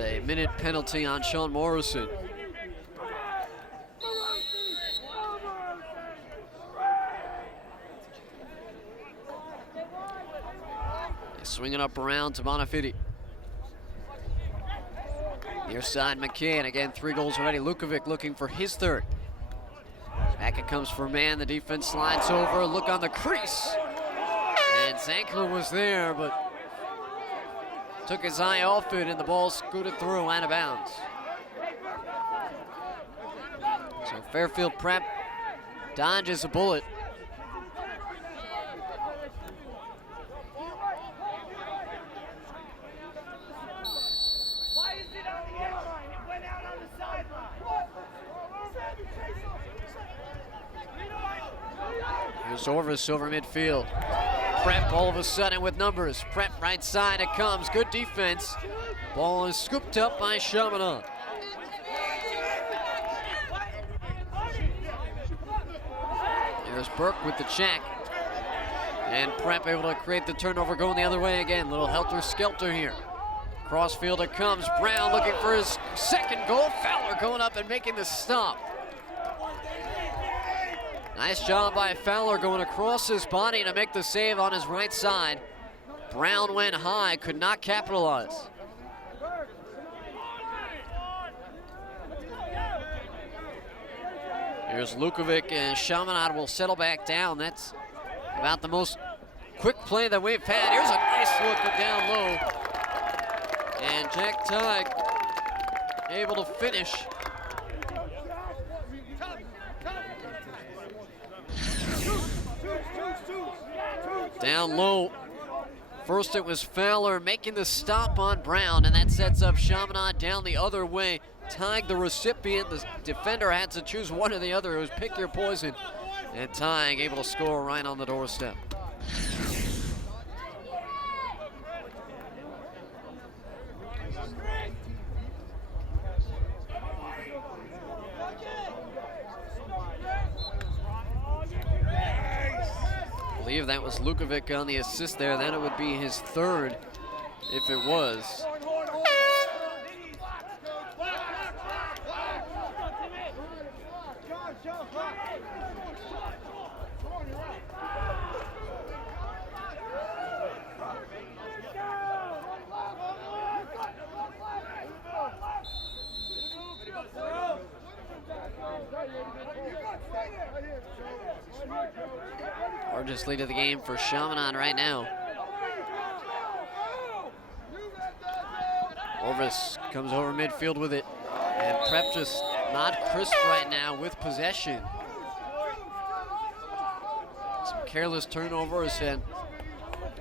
a minute penalty on Sean Morrison. Swinging up around to Bonafide. Near side McCann, again 3 goals already. Lukovic looking for his 3rd. Back it comes for man, the defense slides over, look on the crease. And Zankler was there, but took his eye off it and the ball scooted through out of bounds. So Fairfield Prep dodges a bullet. Here's Orvis over midfield. Prep all of a sudden with numbers. Prep right side, it comes. Good defense. Ball is scooped up by Chaminade. There's Burke with the check. And Prep able to create the turnover going the other way again. Little helter-skelter here. Crossfield it comes. Brown looking for his 2nd goal. Fowler going up and making the stop. Nice job by Fowler going across his body to make the save on his right side. Brown went high, could not capitalize. Here's Lukovic, and Chaminade will settle back down. That's about the most quick play that we've had. Here's a nice look down low. And Jack Tighe able to finish. Down low. First it was Fowler making the stop on Brown, and that sets up Chaminade down the other way. Tighe, the recipient, the defender had to choose one or the other. It was pick your poison. And Tighe able to score right on the doorstep. I believe that was Lukovic on the assist there. Then it would be his 3rd if it was. Largest lead of the game for Chaminade right now. Orvis comes over midfield with it. And Prep just not crisp right now with possession. Some careless turnovers, and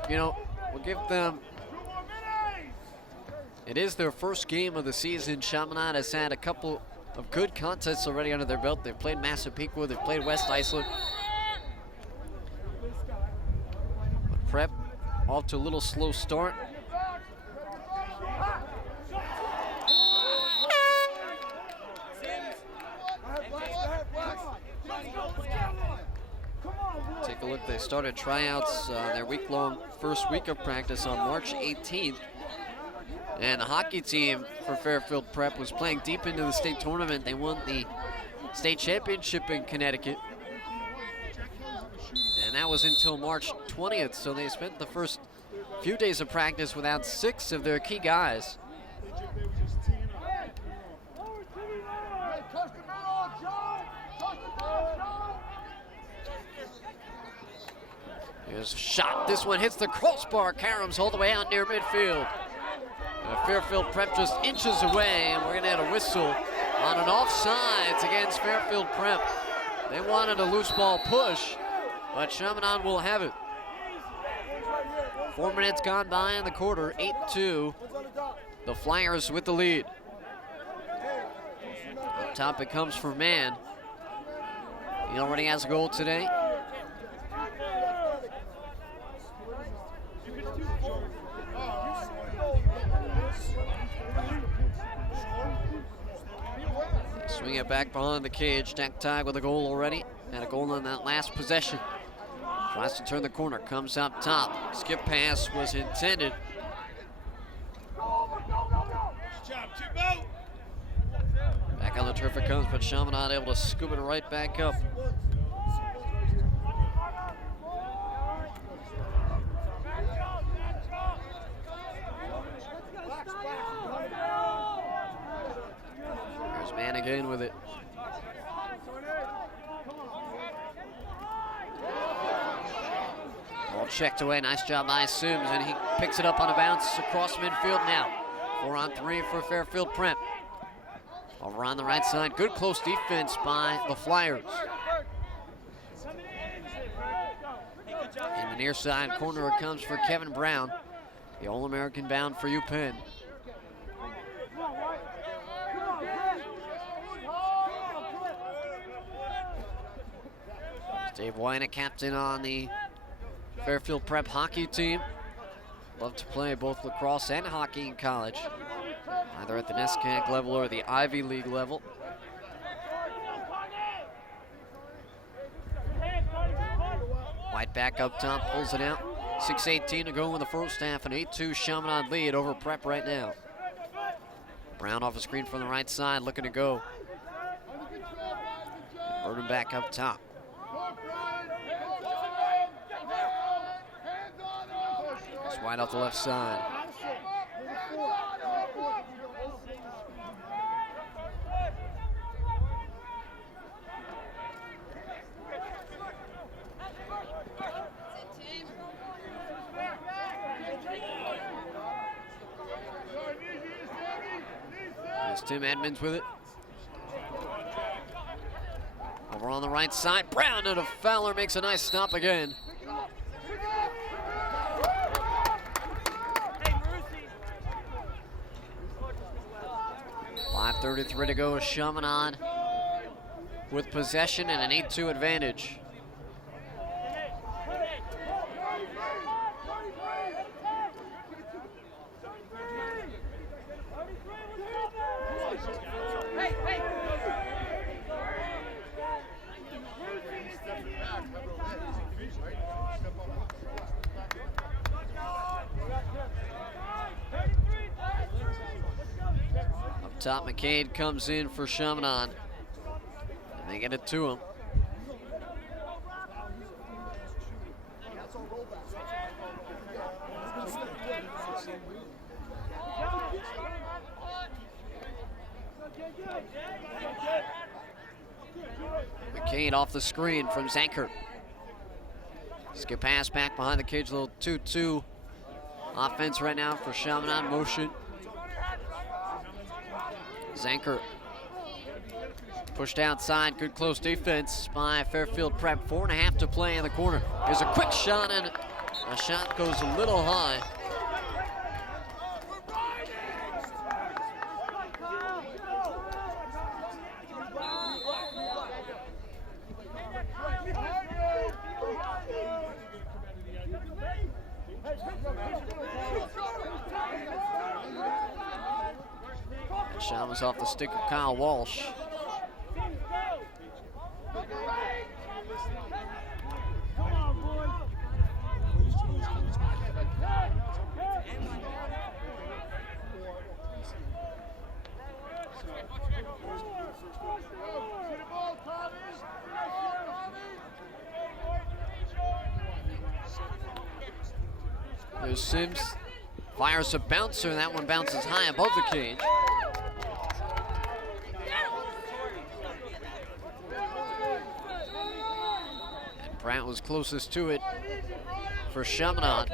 you know, we'll give them, it is their first game of the season. Chaminade has had a couple of good contests already under their belt. They've played Massapequa, they've played West Islip. But Prep off to a little slow start. Take a look, they started tryouts, their week-long first week of practice on March 18th. And the hockey team for Fairfield Prep was playing deep into the state tournament. They won the state championship in Connecticut. And that was until March 20th, so they spent the first few days of practice without 6 of their key guys. Here's a shot, this one hits the crossbar, caroms all the way out near midfield. Fairfield Prep just inches away, and we're gonna have a whistle on an offsides against Fairfield Prep. They wanted a loose ball push, but Chaminade will have it. 4 minutes gone by in the quarter, 8-2. The Flyers with the lead. Up top it comes for Mann. He already has a goal today. Swing it back behind the cage. Jack Tighe with a goal already. Had a goal on that last possession. Tries to turn the corner, comes up top. Skip pass was intended. Back on the turf it comes, but Chaminade able to scoop it right back up. There's man again with it. Ball checked away, nice job by Sims, and he picks it up on a bounce across midfield now. 4-on-3 for Fairfield Prep. Over on the right side, good close defense by the Flyers. In the near side corner it comes for Kevin Brown, the All-American bound for UPenn. Dave White, a captain on the Fairfield Prep hockey team. Loved to play both lacrosse and hockey in college, either at the NESCAC level or the Ivy League level. White back up top, pulls it out. 6:18 to go in the first half, an 8-2 Chaminade lead over Prep right now. Brown off a screen from the right side, looking to go. Burden back up top. It's White off the left side. There's Tim Edmonds with it. Over on the right side, Brown and a Fowler makes a nice stop again. .5:33 to go, Chaminade with possession and an 8-2 advantage. Top McCade comes in for Chaminade, and they get it to him. McCade off the screen from Zanker. Skip pass back behind the cage, a little 2-2 offense right now for Chaminade, motion. Zanker pushed outside, good close defense by Fairfield Prep. 4.5 to play in the corner. There's a quick shot, and a shot goes a little high. Shot was off the stick of Kyle Walsh. There's Sims, fires a bouncer, and that one bounces high above the cage. Pratt was closest to it for Chaminade.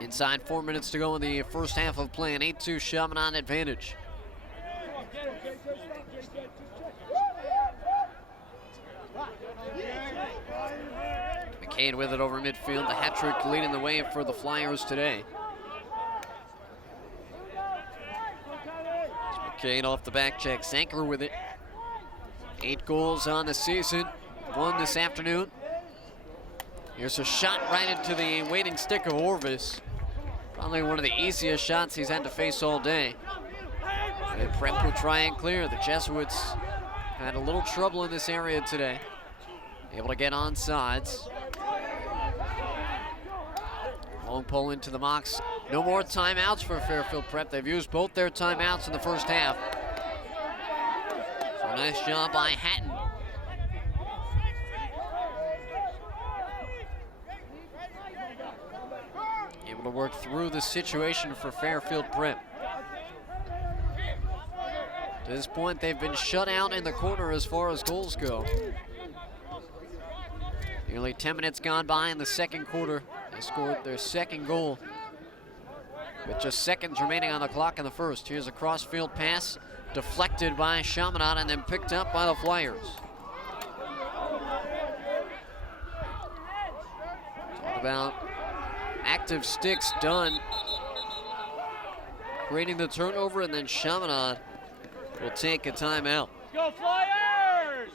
Inside 4 minutes to go in the first half of play, an 8-2 Chaminade advantage. McCade with it over midfield, the hat trick leading the way for the Flyers today. McCade off the back check, Zanker with it. 8 goals on the season, 1 this afternoon. Here's a shot right into the waiting stick of Orvis. Probably one of the easiest shots he's had to face all day. And Prep will try and clear. The Jesuits had a little trouble in this area today. Able to get on sides. Long pull into the box No more timeouts for Fairfield Prep. They've used both their timeouts in the first half. So nice job by Hatton. Able to work through the situation for Fairfield Prep. To this point, they've been shut out in the corner as far as goals go. Nearly 10 minutes gone by in the second quarter. They scored their second goal with just seconds remaining on the clock in the first. Here's a cross-field pass deflected by Chaminade and then picked up by the Flyers. Talk about active sticks done, creating the turnover, and then Chaminade will take a timeout. Go Flyers!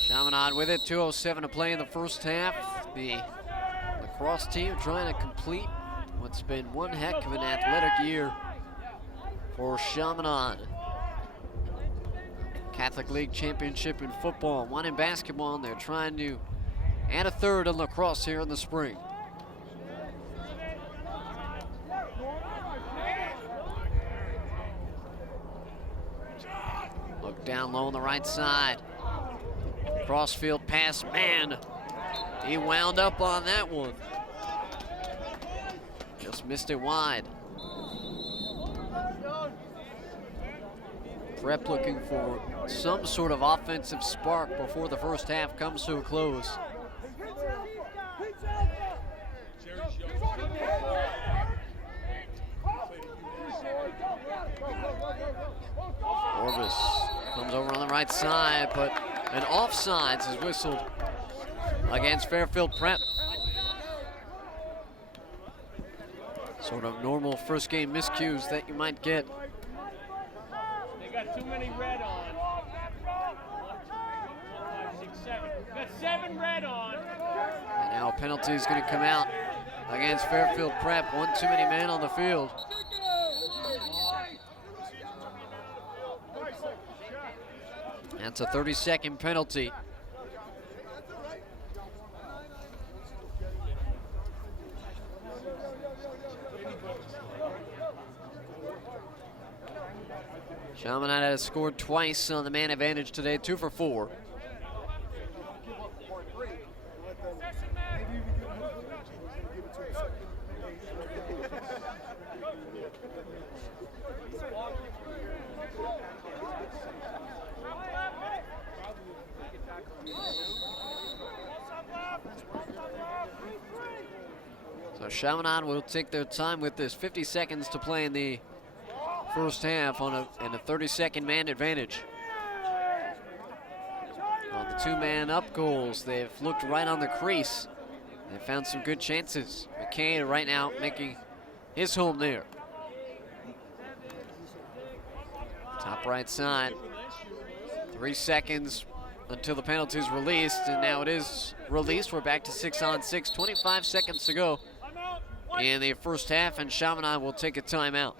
Chaminade with it, 2:07 to play in the first half. The Lacrosse team trying to complete what's been one heck of an athletic year for Chaminade. Catholic League championship in football, one in basketball, and they're trying to add a third in lacrosse here in the spring. Look down low on the right side. Crossfield pass, man. He wound up on that one. Just missed it wide. Prep looking for some sort of offensive spark before the first half comes to a close. Orvis comes over on the right side, but an offsides is whistled against Fairfield Prep. Sort of normal first game miscues that you might get. They got too many red on. 1, 2, 3, 4, 5, 6, 7. Got 7 red on. And now a penalty is going to come out against Fairfield Prep. One too many men on the field. That's a 30-second penalty. Chaminade has scored twice on the man advantage today, 2 for 4. So Chaminade will take their time with this. 50 seconds to play in the first half on a 30-second man advantage. On the 2-man up goals, they've looked right on the crease. They found some good chances. McCain right now making his home there. Top right side. 3 seconds until the penalty is released, and now it is released. We're back to 6-on-6, 25 seconds to go in the first half, and Chaminade will take a timeout.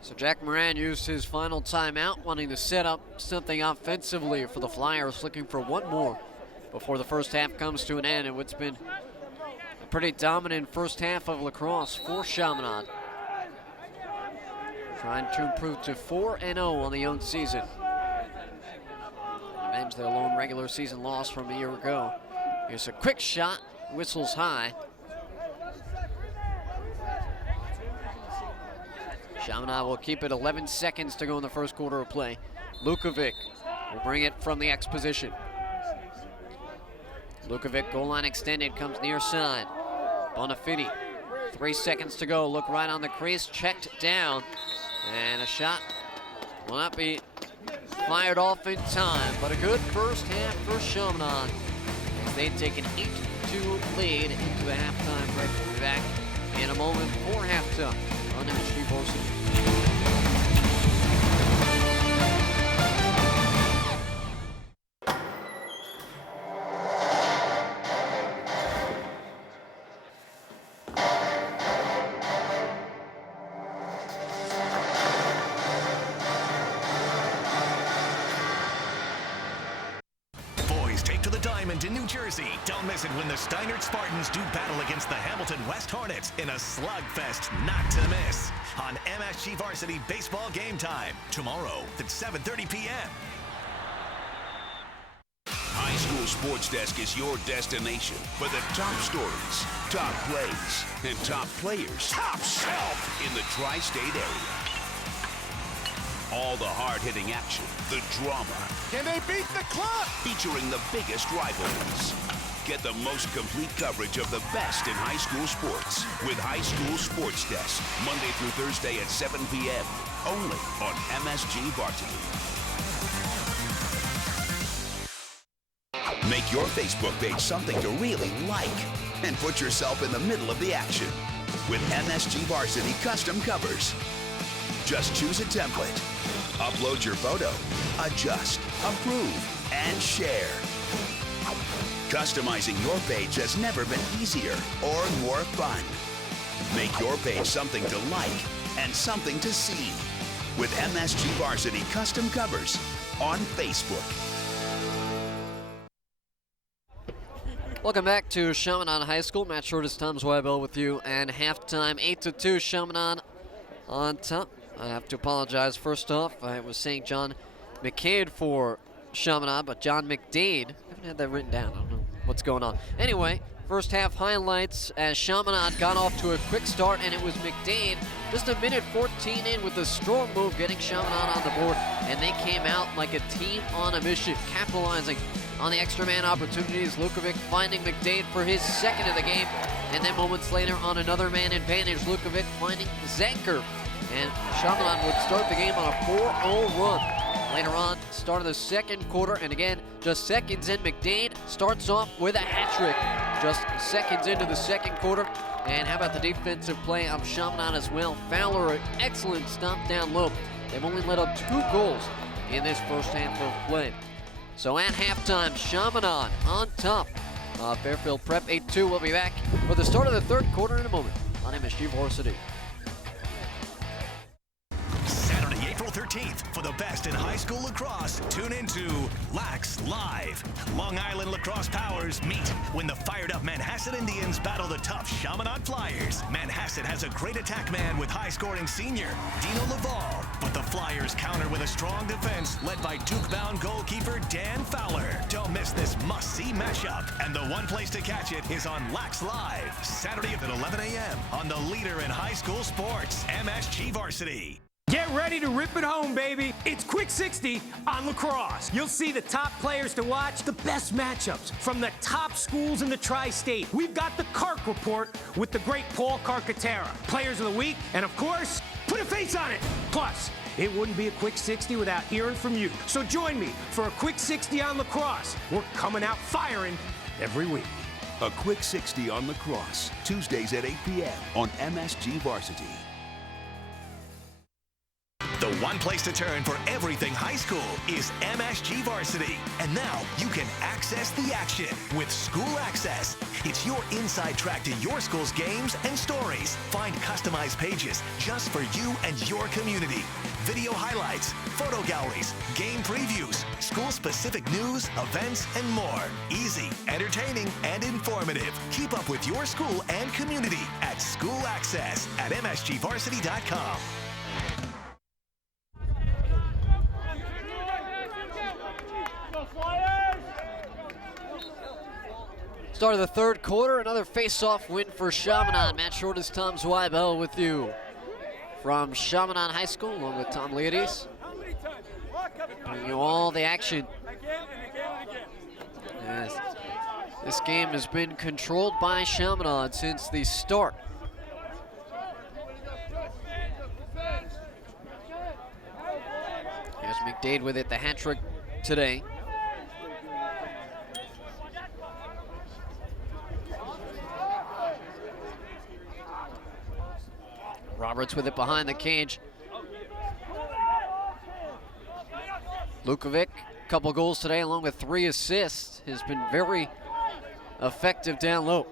So Jack Moran used his final timeout, wanting to set up something offensively for the Flyers, looking for one more before the first half comes to an end, and what's been a pretty dominant first half of lacrosse for Chaminade. Trying to improve to 4-0 on the young season. Avenge their lone regular season loss from a year ago. Here's a quick shot, whistles high. Chaminade will keep it, 11 seconds to go in the first quarter of play. Lukovic will bring it from the X position. Lukovic, goal line extended, comes near side. Bonafini, 3 seconds to go, look right on the crease, checked down. And a shot will not be fired off in time, but a good first half for Chaminade as they take an 8-2 lead into the halftime break. We'll be back in a moment for halftime on MSG Varsity. Spartans take to the diamond in New Jersey. Don't miss it when the Steinert Spartans do battle against the Hamilton West Hornets in a slugfest not to miss on MSG Varsity Baseball Game Time tomorrow at 7:30 p.m. High School Sports Desk is your destination for the top stories, top plays, and top players. Top shelf in the tri-state area. All the hard-hitting action, the drama. Can they beat the club? Featuring the biggest rivalries. Get the most complete coverage of the best in high school sports with High School Sports Desk, Monday through Thursday at 7 p.m. only on MSG Varsity. Make your Facebook page something to really like and put yourself in the middle of the action with MSG Varsity custom covers. Just choose a template, upload your photo, adjust, approve, and share. Customizing your page has never been easier or more fun. Make your page something to like and something to see with MSG Varsity custom covers on Facebook. Welcome back to Chaminade High School. Matt Shortis, Tom Zweibel with you, and halftime 8-2 Chaminade on top. I have to apologize. First off, I was saying John McCade for Chaminade, but John McDade. I haven't had that written down. I don't know what's going on. Anyway, first half highlights as Chaminade got off to a quick start, and it was McDade just a minute 14 in with a strong move getting Chaminade on the board, and they came out like a team on a mission, capitalizing on the extra man opportunities. Lukovic finding McDade for his second of the game, and then moments later on another man advantage, Lukovic finding Zanker, and Chaminade would start the game on a 4-0 run. Later on, start of the second quarter, and again, just seconds in, McDade starts off with a hat trick. Just seconds into the second quarter. And how about the defensive play of Chaminade as well? Fowler, an excellent stomp down low. They've only let up 2 goals in this first half of play. So at halftime, Chaminade on top. Fairfield Prep 8-2. We'll be back for the start of the third quarter in a moment on MSG Varsity. Saturday, April 13th, for the best in high school lacrosse, tune into Lax Live. Long Island lacrosse powers meet when the fired-up Manhasset Indians battle the tough Chaminade Flyers. Manhasset has a great attack man with high-scoring senior Dino Laval, but the Flyers counter with a strong defense led by Duke-bound goalkeeper Dan Fowler. Don't miss this must-see matchup, and the one place to catch it is on Lax Live, Saturday at 11 a.m. on the leader in high school sports, MSG Varsity. Get ready to rip it home, baby. It's Quick 60 on Lacrosse. You'll see the top players to watch, the best matchups from the top schools in the tri-state. We've got the Kark Report with the great Paul Carcaterra, Players of the Week, and of course, put a face on it. Plus, it wouldn't be a Quick 60 without hearing from you. So join me for a Quick 60 on Lacrosse. We're coming out firing every week. A Quick 60 on Lacrosse, Tuesdays at 8 p.m. on MSG Varsity. The one place to turn for everything high school is MSG Varsity. And now you can access the action with School Access. It's your inside track to your school's games and stories. Find customized pages just for you and your community. Video highlights, photo galleries, game previews, school-specific news, events, and more. Easy, entertaining, and informative. Keep up with your school and community at School Access at msgvarsity.com. Start of the third quarter, another face-off win for Chaminade. Matt Shortis, Tom Zweibel with you from Chaminade High School, along with Tom Leodis. Bringing you all the action. Yes. This game has been controlled by Chaminade since the start. Here's McDade with it, the hat trick today. Roberts with it behind the cage. Lukovic, couple goals today along with 3 assists. Has been very effective down low.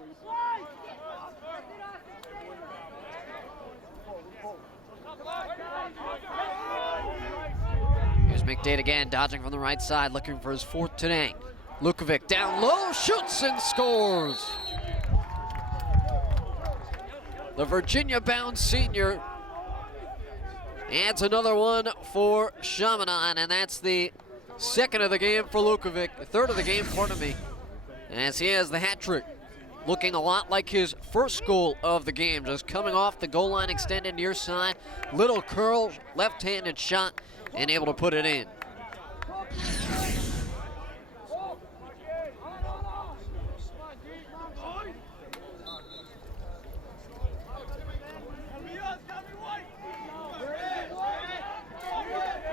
Here's McDade again, dodging from the right side, looking for his 4th today. Lukovic down low, shoots and scores. The Virginia-bound senior adds another one for Chaminade, and that's the second of the game for Lukovic, third of the game, pardon me, as he has the hat trick. Looking a lot like his first goal of the game, just coming off the goal line, extended near side, little curl, left-handed shot, and able to put it in.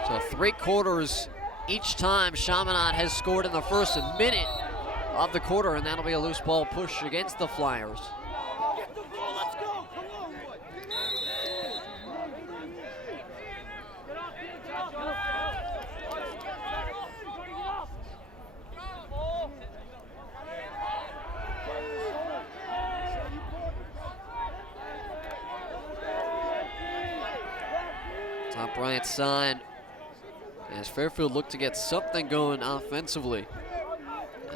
So 3 quarters each time Chaminade has scored in the first minute of the quarter, and that'll be a loose ball push against the Flyers. Top right side, as Fairfield look to get something going offensively,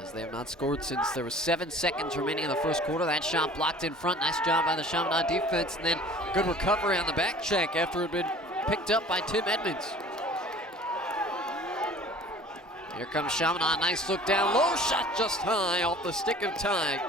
as they have not scored since there was 7 seconds remaining in the first quarter. That shot blocked in front. Nice job by the Chaminade defense, and then good recovery on the back check after it had been picked up by Tim Edmonds. Here comes Chaminade, nice look down low, shot just high off the stick of Tig.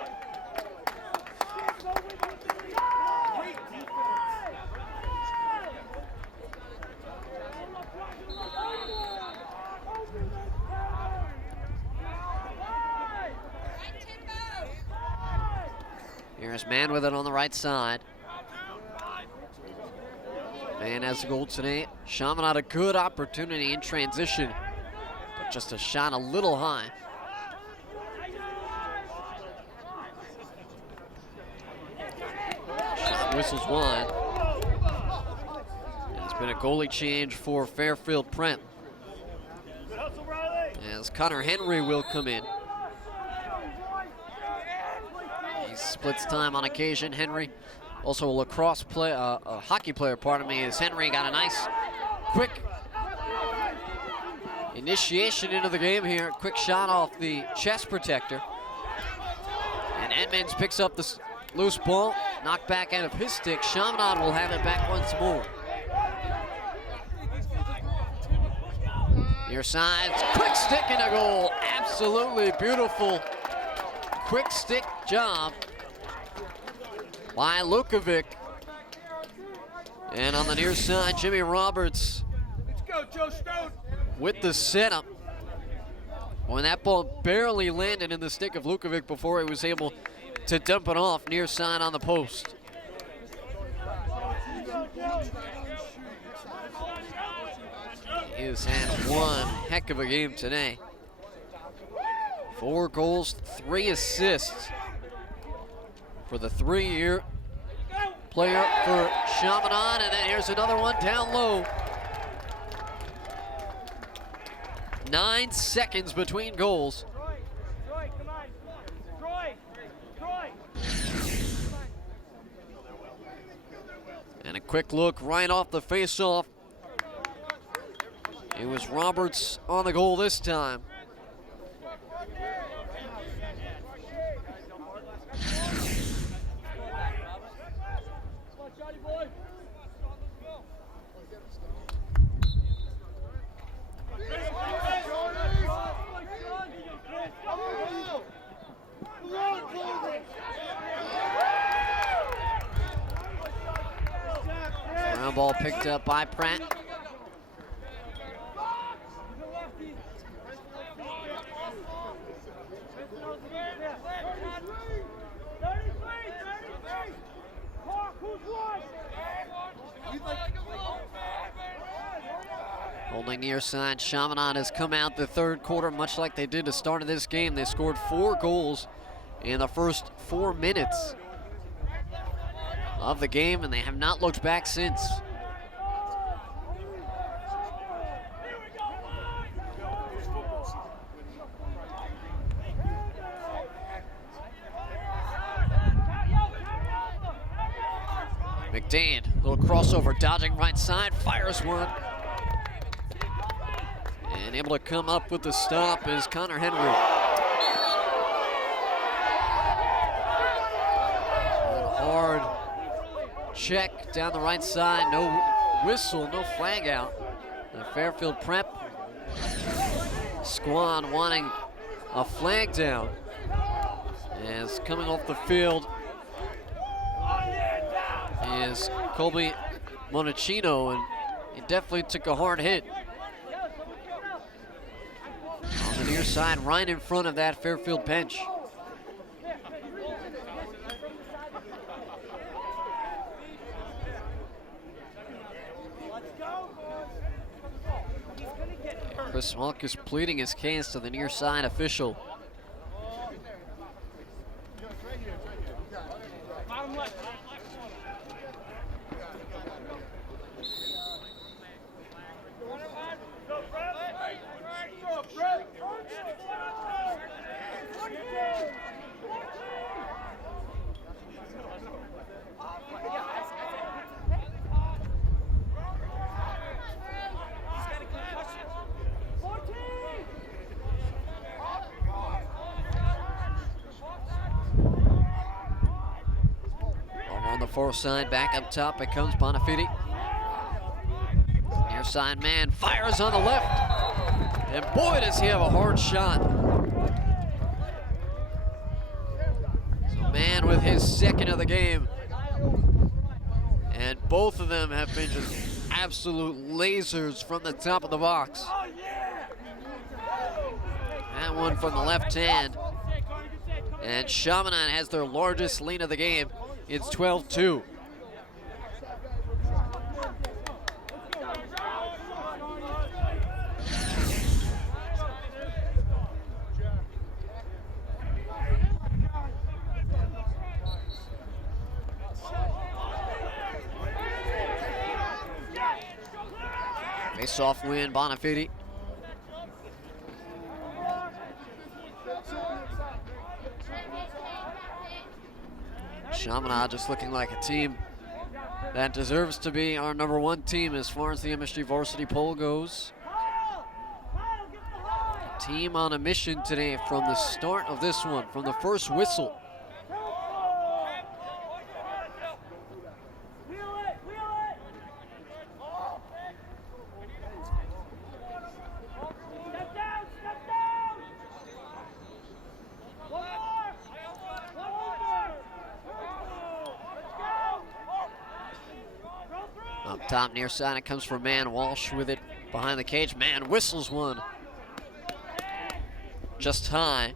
Here's Mann with it on the right side. Mann has the goal today. Chaminade a good opportunity in transition, but just a shot a little high. Shot whistles wide. And it's been a goalie change for Fairfield Prep, as Connor Henry will come in. He splits time on occasion. Henry, also a lacrosse player, a hockey player, pardon me, as Henry got a nice, quick initiation into the game here. Quick shot off the chest protector. And Edmonds picks up the loose ball, knocked back out of his stick. Chaminade will have it back once more. Near side, quick stick and a goal. Absolutely beautiful quick stick job by Lukovic. And on the near side, Jimmy Roberts with the setup. When that ball barely landed in the stick of Lukovic before he was able to dump it off near side on the post. He has had one heck of a game today. 4 goals, 3 assists for the 3-year player for Chaminade, and then here's another one down low. 9 seconds between goals. And a quick look right off the faceoff. It was Roberts on the goal this time. Ground ball picked up by Pratt. Holding near side, Chaminade has come out the third quarter much like they did to start of this game. They scored 4 goals in the first 4 minutes of the game, and they have not looked back since. McDan, little crossover, dodging right side, fires one. And able to come up with the stop is Connor Henry. check down the right side. No whistle, no flag out. The Fairfield Prep squad wanting a flag down. As coming off the field is Colby Monachino, and he definitely took a hard hit. On the near side, right in front of that Fairfield bench. Chris Malk is pleading his case to the near side official. Far side, back up top, it comes Bonafide. Near side man fires on the left. And boy, does he have a hard shot. So man with his second of the game. And both of them have been just absolute lasers from the top of the box. That one from the left hand. And Chaminade has their largest lead of the game. It's 12-2. Face-off win, Bonafide. Chaminade just looking like a team that deserves to be our #1 team as far as the MSG varsity poll goes. Team on a mission today from the start of this one, from the first whistle. Up top near side, it comes from Man Walsh with it behind the cage. Man whistles one. Just high.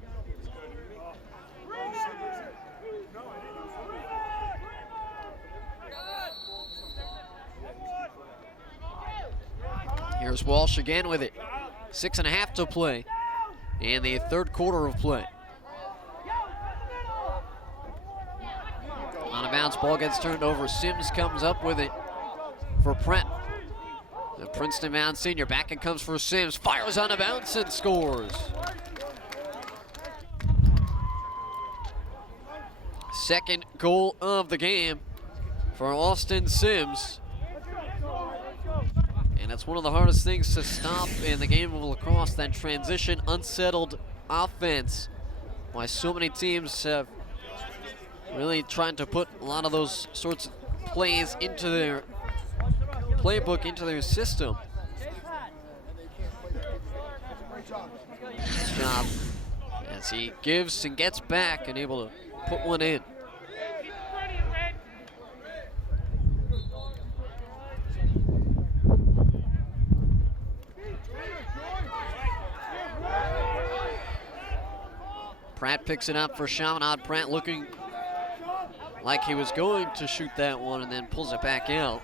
Here's Walsh again with it. 6.5 to play in the third quarter of play. On a bounce, ball gets turned over. Sims comes up with it for Pratt. The Princeton Mound senior back and comes for Sims. Fires on a bounce and scores. Second goal of the game for Austin Sims. And it's one of the hardest things to stop in the game of lacrosse, that transition, unsettled offense. Why so many teams have really trying to put a lot of those sorts of plays into their playbook, into their system. Nice job as he gives and gets back and able to put one in. Pratt picks it up for Chaminade. Pratt looking like he was going to shoot that one and then pulls it back out.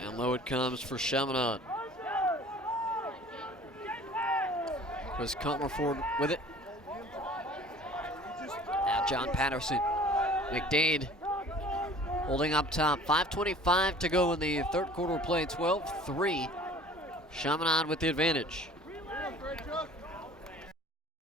And low it comes for Chaminade. Chris Comerford with it. Now John Patterson. McDade holding up top. 5:25 to go in the third quarter play. 12-3. Chaminade with the advantage.